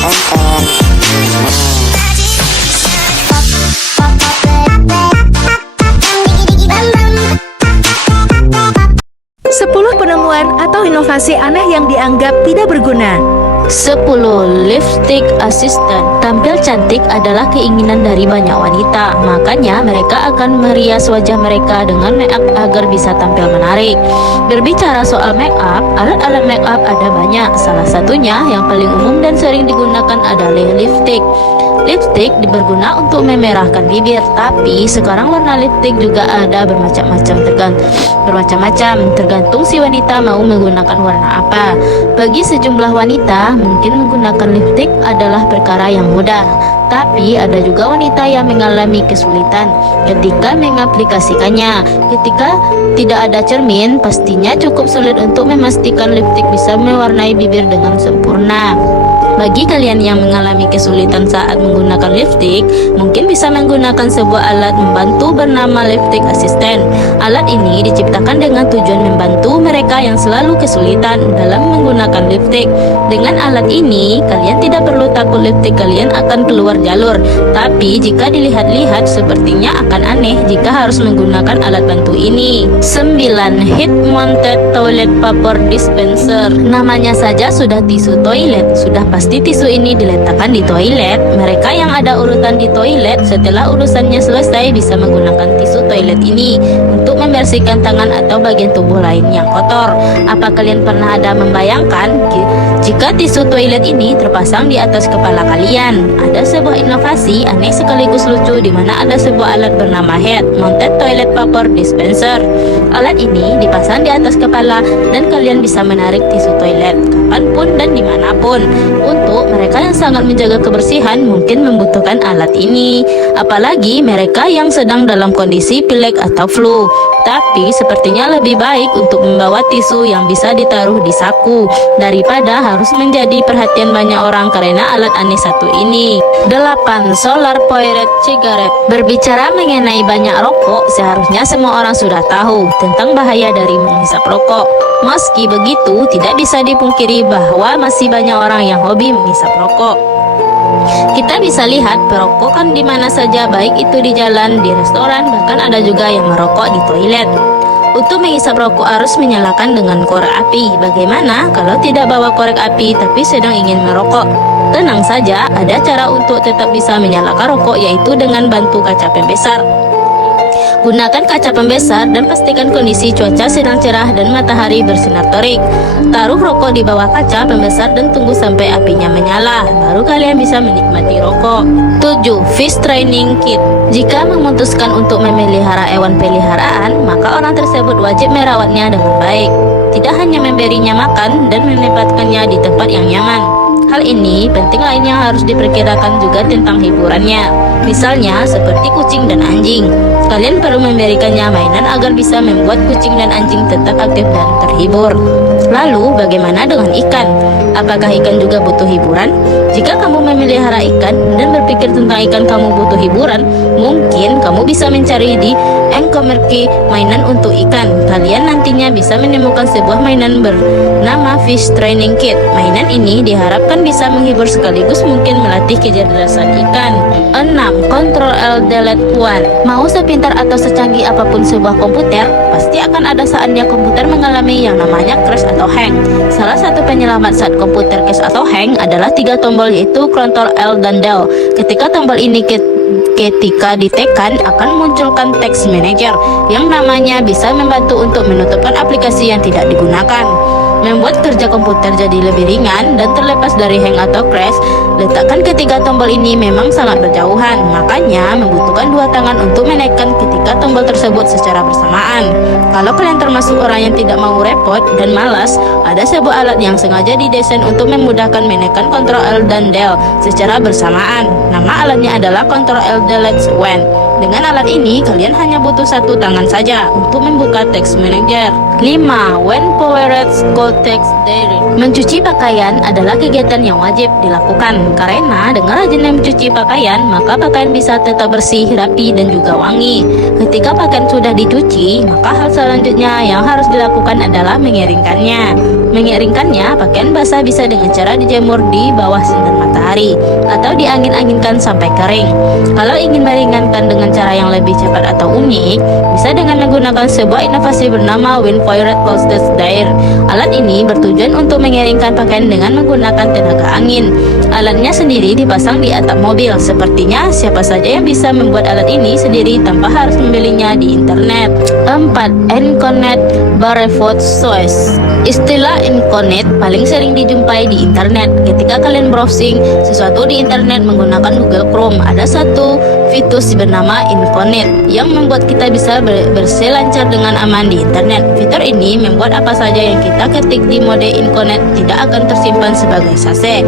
Sepuluh penemuan atau inovasi aneh yang dianggap tidak berguna. 10. Lipstick assistant. Tampil cantik adalah keinginan dari banyak wanita. Makanya mereka akan merias wajah mereka dengan make up agar bisa tampil menarik. Berbicara soal make up, alat-alat make up ada banyak. Salah satunya yang paling umum dan sering digunakan adalah lipstick. Lipstick berguna untuk memerahkan bibir, tapi sekarang warna lipstick juga ada bermacam-macam, tergantung si wanita mau menggunakan warna apa. Bagi sejumlah wanita, mungkin menggunakan lipstick adalah perkara yang mudah, tapi ada juga wanita yang mengalami kesulitan ketika mengaplikasikannya. Ketika tidak ada cermin, pastinya cukup sulit untuk memastikan lipstick bisa mewarnai bibir dengan sempurna. Bagi kalian yang mengalami kesulitan saat menggunakan lipstick, mungkin bisa menggunakan sebuah alat membantu bernama lipstick assistant. Alat ini diciptakan dengan tujuan membantu mereka yang selalu kesulitan dalam menggunakan lipstick. Dengan alat ini, kalian tidak perlu takut lipstick kalian akan keluar jalur. Tapi jika dilihat-lihat, sepertinya akan aneh jika harus menggunakan alat bantu ini. 9. Heat mounted toilet paper dispenser. Namanya saja sudah tisu toilet, sudah pasti tisu ini diletakkan di toilet. Mereka yang ada urutan di toilet, setelah urusannya selesai bisa menggunakan tisu toilet ini untuk membersihkan tangan atau bagian tubuh lain yang kotor. Apa kalian pernah ada membayangkan jika tisu toilet ini terpasang di atas kepala kalian? Ada sebuah inovasi aneh sekaligus lucu di mana ada sebuah alat bernama head mounted toilet paper dispenser. Alat ini dipasang di atas kepala dan kalian bisa menarik tisu toilet kapanpun dan dimanapun. Untuk mereka yang sangat menjaga kebersihan mungkin membutuhkan alat ini, apalagi mereka yang sedang dalam kondisi pilek atau flu. Tapi sepertinya lebih baik untuk membawa tisu yang bisa ditaruh di saku daripada harus menjadi perhatian banyak orang karena alat aneh satu ini. 8. Solar powered cigarette. Berbicara mengenai banyak rokok, seharusnya semua orang sudah tahu tentang bahaya dari menghisap rokok. Meski begitu, tidak bisa dipungkiri bahwa masih banyak orang yang hobi menghisap rokok. Kita bisa lihat perokokan di mana saja, baik itu di jalan, di restoran, bahkan ada juga yang merokok di toilet. Untuk menghisap rokok harus menyalakan dengan korek api. Bagaimana kalau tidak bawa korek api tapi sedang ingin merokok? Tenang saja, ada cara untuk tetap bisa menyalakan rokok, yaitu dengan bantu kaca pembesar. Gunakan kaca pembesar dan pastikan kondisi cuaca sedang cerah dan matahari bersinar terik. Taruh rokok di bawah kaca pembesar dan tunggu sampai apinya menyala. Baru kalian bisa menikmati rokok. 7. Fish training kit. Jika memutuskan untuk memelihara hewan peliharaan, maka orang tersebut wajib merawatnya dengan baik. Tidak hanya memberinya makan dan menempatkannya di tempat yang nyaman. Hal ini penting lainnya harus diperkirakan juga tentang hiburannya. Misalnya seperti kucing dan anjing. Kalian perlu memberikannya mainan agar bisa membuat kucing dan anjing tetap aktif dan terhibur. Lalu bagaimana dengan ikan? Apakah ikan juga butuh hiburan? Jika kamu memelihara ikan dan berpikir tentang ikan kamu butuh hiburan, mungkin kamu bisa mencari di Encomerki mainan untuk ikan. Kalian nantinya bisa menemukan sebuah mainan bernama Fish Training Kit. Mainan ini diharapkan bisa menghibur sekaligus mungkin melatih kecerdasan ikan. 6. Control L Delete One. Mau sepintar atau secanggih apapun sebuah komputer, pasti akan ada saatnya komputer mengalami yang namanya crash atau hang. Salah satu penyelamat saat komputer crash atau hang adalah 3 tombol, yaitu Ctrl, L, dan Del. Ketika tombol ini ketika ditekan akan munculkan text manager yang namanya bisa membantu untuk menutupkan aplikasi yang tidak digunakan. Membuat kerja komputer jadi lebih ringan dan terlepas dari hang atau crash, letakkan ketiga tombol ini memang sangat berjauhan. Makanya membutuhkan 2 tangan untuk menekan ketika tombol tersebut secara bersamaan. Kalau kalian termasuk orang yang tidak mau repot dan malas, ada sebuah alat yang sengaja didesain untuk memudahkan menekan Ctrl L dan Del secara bersamaan. Nama alatnya adalah Ctrl L Delete One. Dengan alat ini, kalian hanya butuh 1 tangan saja untuk membuka text manager. 5. When powered cold text diary. Mencuci pakaian adalah kegiatan yang wajib dilakukan karena dengan rajinnya mencuci pakaian, maka pakaian bisa tetap bersih, rapi, dan juga wangi. Ketika pakaian sudah dicuci, maka hal selanjutnya yang harus dilakukan adalah mengeringkannya. Mengeringkannya, pakaian basah bisa dengan cara dijemur di bawah sinar matahari atau diangin-anginkan sampai kering. Kalau ingin meringankan dengan cara yang lebih cepat atau unik, bisa dengan menggunakan sebuah inovasi bernama Wind-Fired Coastal Dryer. Alat ini bertujuan untuk mengeringkan pakaian dengan menggunakan tenaga angin. Alatnya sendiri dipasang di atap mobil. Sepertinya siapa saja yang bisa membuat alat ini sendiri tanpa harus membelinya di internet. 4. Incontinence Barefoot Shoes. Istilah incontinence paling sering dijumpai di internet. Ketika kalian browsing sesuatu di internet menggunakan Google Chrome, ada satu fitur bernama incontinence yang membuat kita bisa berselancar dengan aman di internet. Fitur ini membuat apa saja yang kita ketik di mode incontinence tidak akan tersimpan sebagai sase.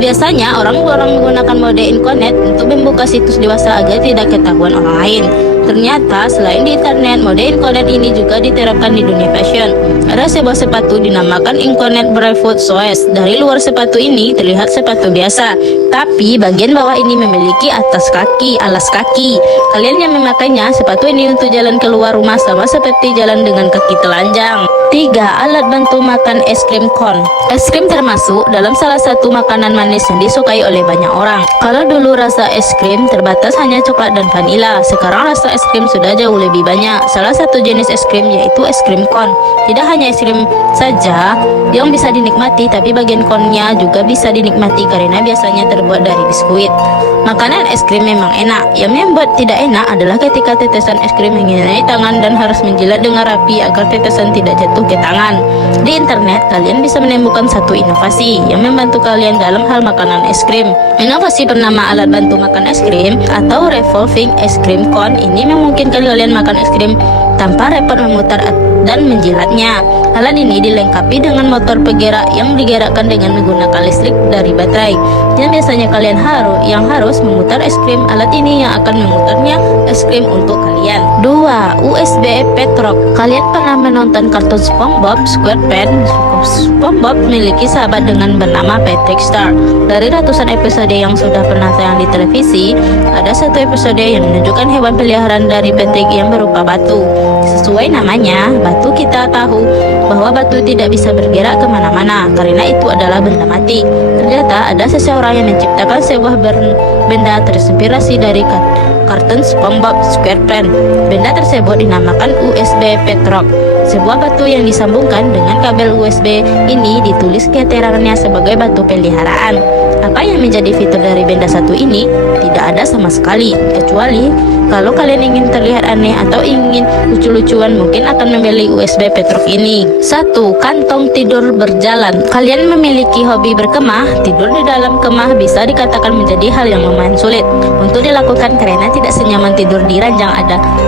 Biasanya orang menggunakan mode incontinence untuk membuka situs dewasa agar tidak ketahuan orang lain. Ternyata selain di internet, mode incontinence ini juga diterapkan di dunia fashion. Ada sebuah sepatu dinamakan Incontinence Barefoot Shoes. Dari luar sepatu ini terlihat sepatu biasa, tapi bagian bawah ini memiliki alas kaki. Kalian yang memakainya, sepatu ini untuk jalan keluar rumah sama seperti jalan dengan kaki telanjang. 3. Alat bantu makan es krim cone. Es krim termasuk dalam salah satu makanan manis yang disukai oleh banyak orang. Kalau dulu rasa es krim terbatas hanya coklat dan vanila, sekarang rasa es krim sudah jauh lebih banyak. Salah satu jenis es krim yaitu es krim cone. Tidak hanya es krim saja yang bisa dinikmati, tapi bagian cone-nya juga bisa dinikmati karena biasanya terbuat dari biskuit. Makanan es krim memang enak. Yang membuat tidak enak adalah ketika tetesan es krim mengenai tangan dan harus menjilat dengan rapi agar tetesan tidak jatuh ke tangan. Di internet, kalian bisa menemukan satu inovasi yang membantu kalian dalam hal makanan es krim. Inovasi bernama alat bantu makan es krim atau revolving ice cream cone ini memungkinkan kalian makan es krim tanpa repot memutar dan menjilatnya. Alat ini dilengkapi dengan motor penggerak yang digerakkan dengan menggunakan listrik dari baterai. Yang biasanya kalian harus memutar es krim, alat ini yang akan memutarnya es krim untuk kalian. 2. USB Petrock. Kalian pernah menonton kartun SpongeBob SquarePants? SpongeBob memiliki sahabat dengan bernama Patrick Star. Dari ratusan episode yang sudah pernah tayang di televisi, ada satu episode yang menunjukkan hewan peliharaan dari Patrick yang berupa batu. Sesuai namanya, batu, kita tahu bahwa batu tidak bisa bergerak kemana-mana karena itu adalah benda mati. Ternyata ada seseorang yang menciptakan sebuah benda terinspirasi dari kartun SpongeBob SquarePants. Benda tersebut dinamakan USB Petrock. Sebuah batu yang disambungkan dengan kabel USB ini ditulis keterangannya sebagai batu peliharaan. Apa yang menjadi fitur dari benda satu ini? Tidak ada sama sekali, kecuali kalau kalian ingin terlihat aneh atau ingin lucu-lucuan, mungkin akan membeli USB Petrock ini. 1. Kantong tidur berjalan. Kalian memiliki hobi berkemah? Tidur di dalam kemah bisa dikatakan menjadi hal yang lumayan sulit untuk dilakukan karena tidak senyaman tidur di ranjang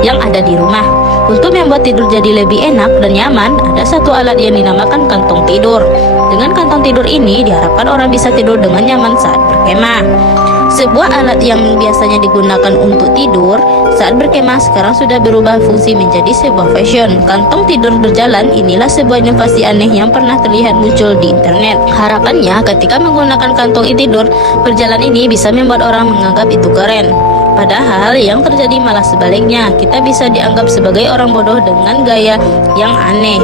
yang ada di rumah. Untuk membuat tidur jadi lebih enak dan nyaman, ada satu alat yang dinamakan kantong tidur. Dengan kantong tidur ini, diharapkan orang bisa tidur dengan nyaman saat berkemah. Sebuah alat yang biasanya digunakan untuk tidur saat berkemah sekarang sudah berubah fungsi menjadi sebuah fashion. Kantong tidur berjalan inilah sebuah inovasi aneh yang pernah terlihat muncul di internet. Harapannya ketika menggunakan kantong tidur berjalan ini bisa membuat orang menganggap itu keren. Padahal yang terjadi malah sebaliknya, kita bisa dianggap sebagai orang bodoh dengan gaya yang aneh.